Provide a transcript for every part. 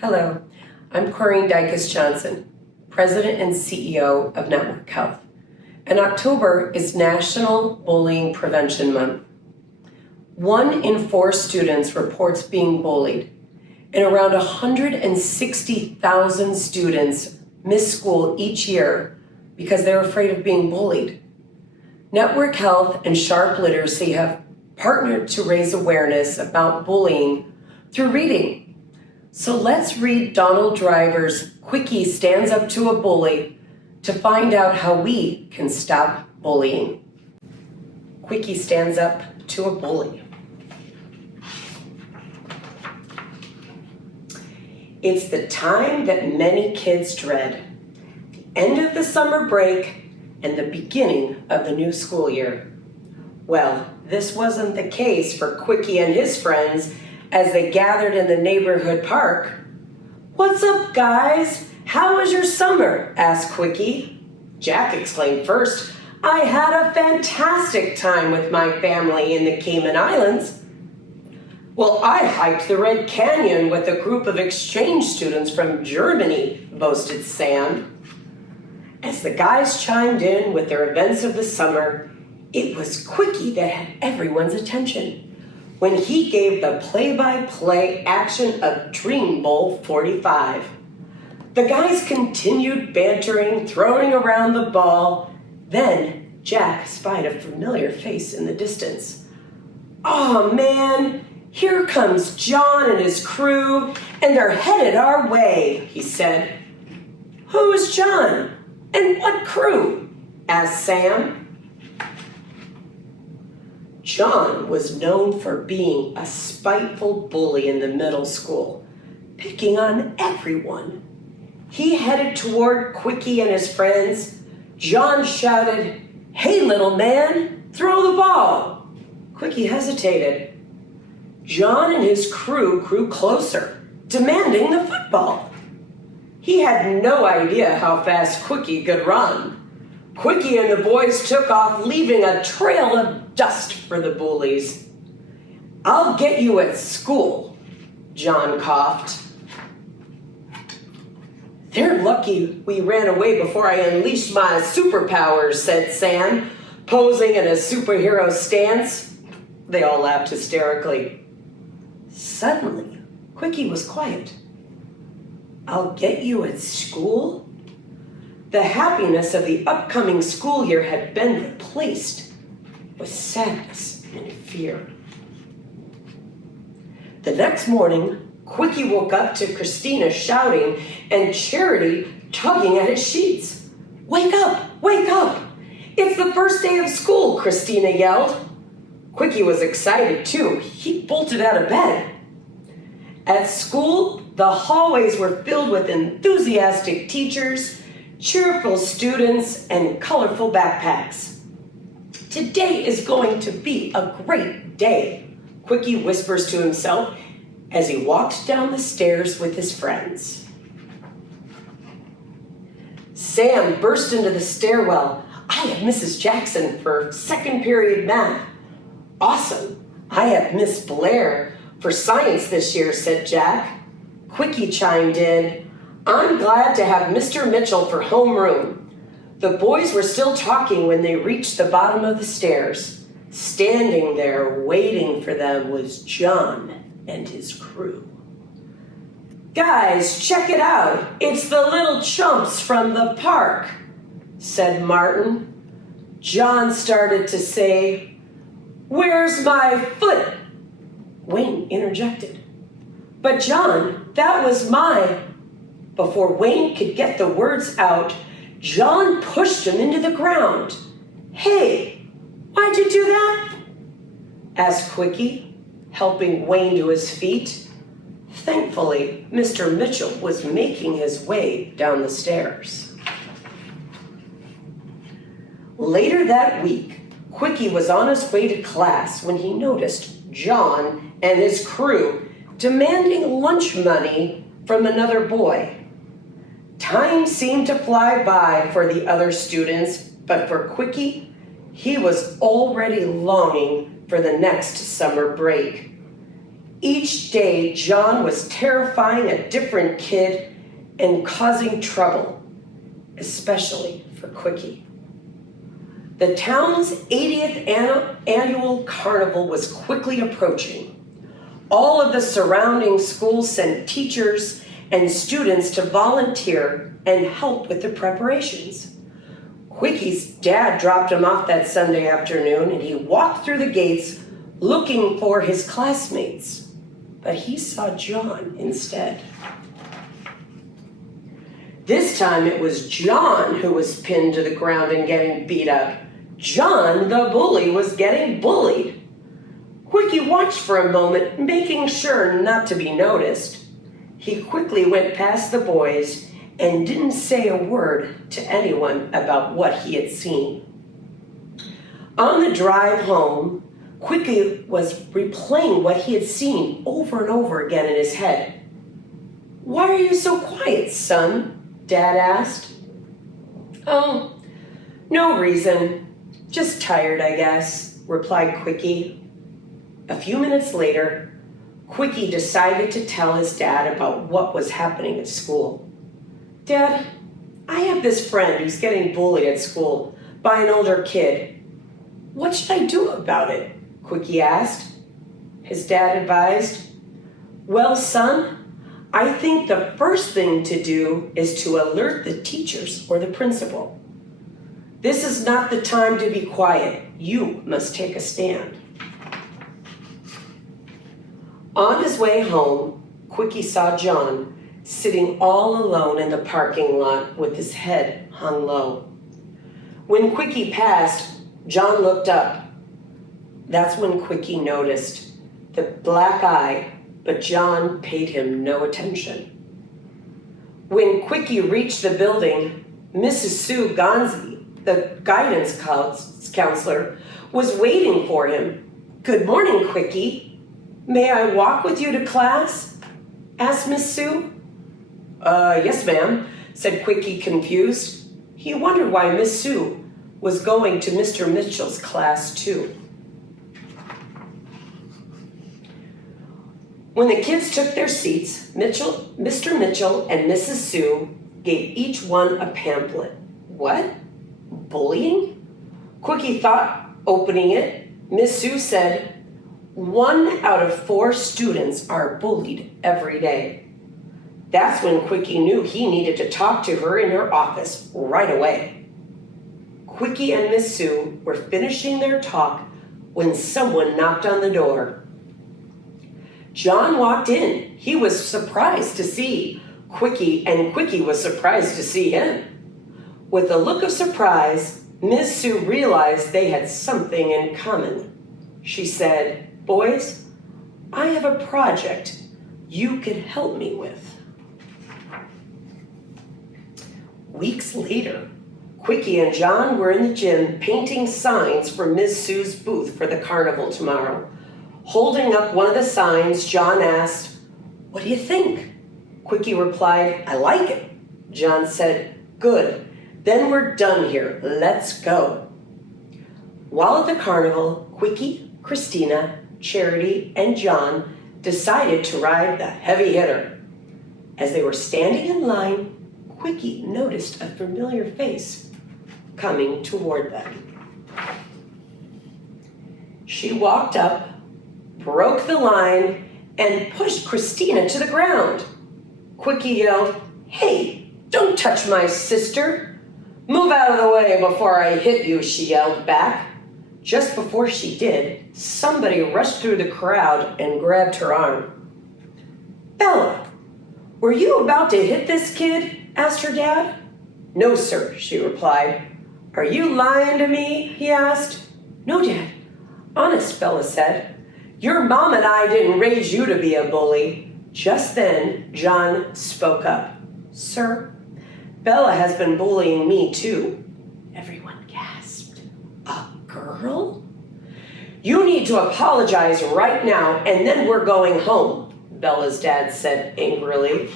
Hello, I'm Coreen Dicus-Johnson, President and CEO of Network Health, and October is National Bullying Prevention Month. 1 in 4 students reports being bullied, and around 160,000 students miss school each year because they're afraid of being bullied. Network Health and Sharp Literacy have partnered to raise awareness about bullying through reading. So let's read Donald Driver's Quickie Stands Up to a Bully to find out how we can stop bullying. Quickie stands up to a bully. It's the time that many kids dread, the end of the summer break and the beginning of the new school year. Well, this wasn't the case for Quickie and his friends as they gathered in the neighborhood park. "What's up, guys? How was your summer?" asked Quickie. Jack exclaimed first, "I had a fantastic time with my family in the Cayman Islands." "Well, I hiked the Red Canyon with a group of exchange students from Germany," boasted Sam. As the guys chimed in with their events of the summer, it was Quickie that had everyone's attention when he gave the play-by-play action of Dream Bowl 45. The guys continued bantering, throwing around the ball. Then Jack spied a familiar face in the distance. "Oh man, here comes John and his crew, and they're headed our way," he said. "Who is John? And what crew?" asked Sam. John was known for being a spiteful bully in the middle school, picking on everyone. He headed toward Quickie and his friends. John shouted, "Hey, little man, throw the ball." Quickie hesitated. John and his crew grew closer, demanding the football. He had no idea how fast Quickie could run. Quickie and the boys took off, leaving a trail of dust for the bullies. "I'll get you at school," John coughed. "They're lucky we ran away before I unleashed my superpowers," said Sam, posing in a superhero stance. They all laughed hysterically. Suddenly, Quickie was quiet. "I'll get you at school?" The happiness of the upcoming school year had been replaced with sadness and fear. The next morning, Quickie woke up to Christina shouting and Charity tugging at his sheets. "Wake up! Wake up! It's the first day of school!" Christina yelled. Quickie was excited too. He bolted out of bed. At school, the hallways were filled with enthusiastic teachers, cheerful students, and colorful backpacks. "Today is going to be a great day," Quickie whispers to himself as he walked down the stairs with his friends. Sam burst into the stairwell. "I have Mrs. Jackson for second period math." "Awesome. I have Miss Blair for science this year," said Jack. Quickie chimed in, "I'm glad to have Mr. Mitchell for homeroom." The boys were still talking when they reached the bottom of the stairs. Standing there waiting for them was John and his crew. "Guys, check it out. It's the little chumps from the park," said Martin. John started to say, "Where's my foot?" Wayne interjected. "But John, that was my..." Before Wayne could get the words out, John pushed him into the ground. "Hey, why'd you do that?" asked Quickie, helping Wayne to his feet. Thankfully, Mr. Mitchell was making his way down the stairs. Later that week, Quickie was on his way to class when he noticed John and his crew demanding lunch money from another boy. Time seemed to fly by for the other students, but for Quickie, he was already longing for the next summer break. Each day, John was terrifying a different kid and causing trouble, especially for Quickie. The town's 80th annual carnival was quickly approaching. All of the surrounding schools sent teachers and students to volunteer and help with the preparations. Quickie's dad dropped him off that Sunday afternoon, and he walked through the gates looking for his classmates. But he saw John instead. This time it was John who was pinned to the ground and getting beat up. John, the bully, was getting bullied. Quickie watched for a moment, making sure not to be noticed. He quickly went past the boys and didn't say a word to anyone about what he had seen. On the drive home, Quickie was replaying what he had seen over and over again in his head. "Why are you so quiet, son?" Dad asked. "Oh, no reason. Just tired, I guess," replied Quickie. A few minutes later, Quickie decided to tell his dad about what was happening at school. "Dad, I have this friend who's getting bullied at school by an older kid. What should I do about it?" Quickie asked. His dad advised, "Well, son, I think the first thing to do is to alert the teachers or the principal. This is not the time to be quiet. You must take a stand." On his way home, Quickie saw John sitting all alone in the parking lot with his head hung low. When Quickie passed, John looked up. That's when Quickie noticed the black eye, but John paid him no attention. When Quickie reached the building, Mrs. Sue Gonzi, the guidance counselor, was waiting for him. "Good morning, Quickie. May I walk with you to class?" asked Miss Sue. Yes, ma'am," said Quickie, confused. He wondered why Miss Sue was going to Mr. Mitchell's class, too. When the kids took their seats, Mr. Mitchell and Mrs. Sue gave each one a pamphlet. "What? Bullying?" Quickie thought, opening it. Miss Sue said, 1 out of 4 students are bullied every day. That's when Quickie knew he needed to talk to her in her office right away. Quickie and Miss Sue were finishing their talk when someone knocked on the door. John walked in. He was surprised to see Quickie, and Quickie was surprised to see him. With a look of surprise, Miss Sue realized they had something in common. She said, "Boys, I have a project you could help me with." Weeks later, Quickie and John were in the gym painting signs for Miss Sue's booth for the carnival tomorrow. Holding up one of the signs, John asked, "What do you think?" Quickie replied, "I like it." John said, "Good. Then we're done here. Let's go." While at the carnival, Quickie, Christina, Charity, and John decided to ride the heavy hitter. As they were standing in line, Quickie noticed a familiar face coming toward them. She walked up, broke the line, and pushed Christina to the ground. Quickie yelled, "Hey, don't touch my sister. Move out of the way before I hit you," she yelled back. Just before she did, somebody rushed through the crowd and grabbed her arm. "Bella, were you about to hit this kid?" asked her dad. "No, sir," she replied. "Are you lying to me?" he asked. "No, Dad. Honest," Bella said. "Your mom and I didn't raise you to be a bully." Just then, John spoke up. "Sir, Bella has been bullying me too." Everyone gasped. "A girl?" "You need to apologize right now, and then we're going home," Bella's dad said angrily.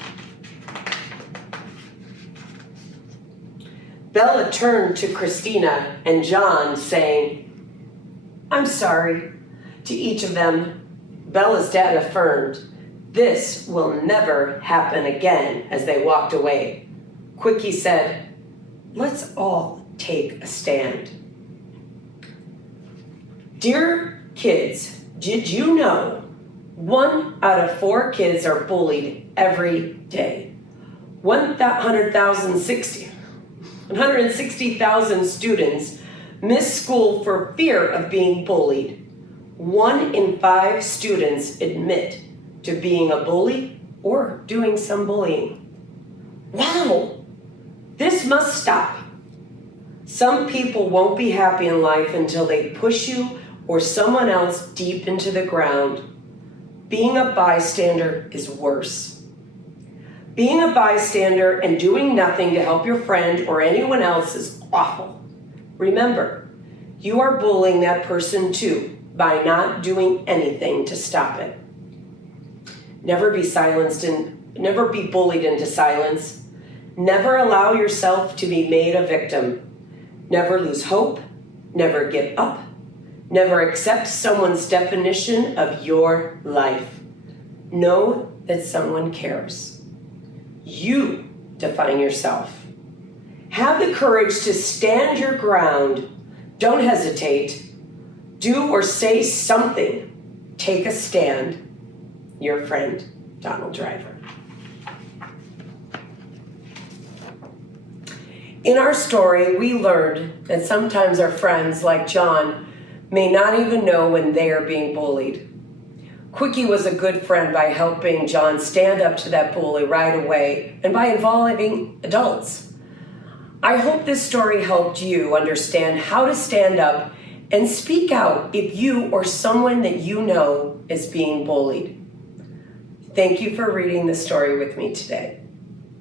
Bella turned to Christina and John, saying, "I'm sorry," to each of them. Bella's dad affirmed, "This will never happen again," as they walked away. Quickie said, "Let's all take a stand." Dear kids, did you know 1 out of 4 kids are bullied every day? 160,000 students miss school for fear of being bullied. 1 in 5 students admit to being a bully or doing some bullying. Wow, this must stop. Some people won't be happy in life until they push you or someone else deep into the ground. Being a bystander is worse. Being a bystander and doing nothing to help your friend or anyone else is awful. Remember, you are bullying that person too by not doing anything to stop it. Never be bullied into silence. Never allow yourself to be made a victim. Never lose hope. Never give up. Never accept someone's definition of your life. Know that someone cares. You define yourself. Have the courage to stand your ground. Don't hesitate. Do or say something. Take a stand. Your friend, Donald Driver. In our story, we learned that sometimes our friends, like John, may not even know when they are being bullied. Quickie was a good friend by helping John stand up to that bully right away and by involving adults. I hope this story helped you understand how to stand up and speak out if you or someone that you know is being bullied. Thank you for reading the story with me today.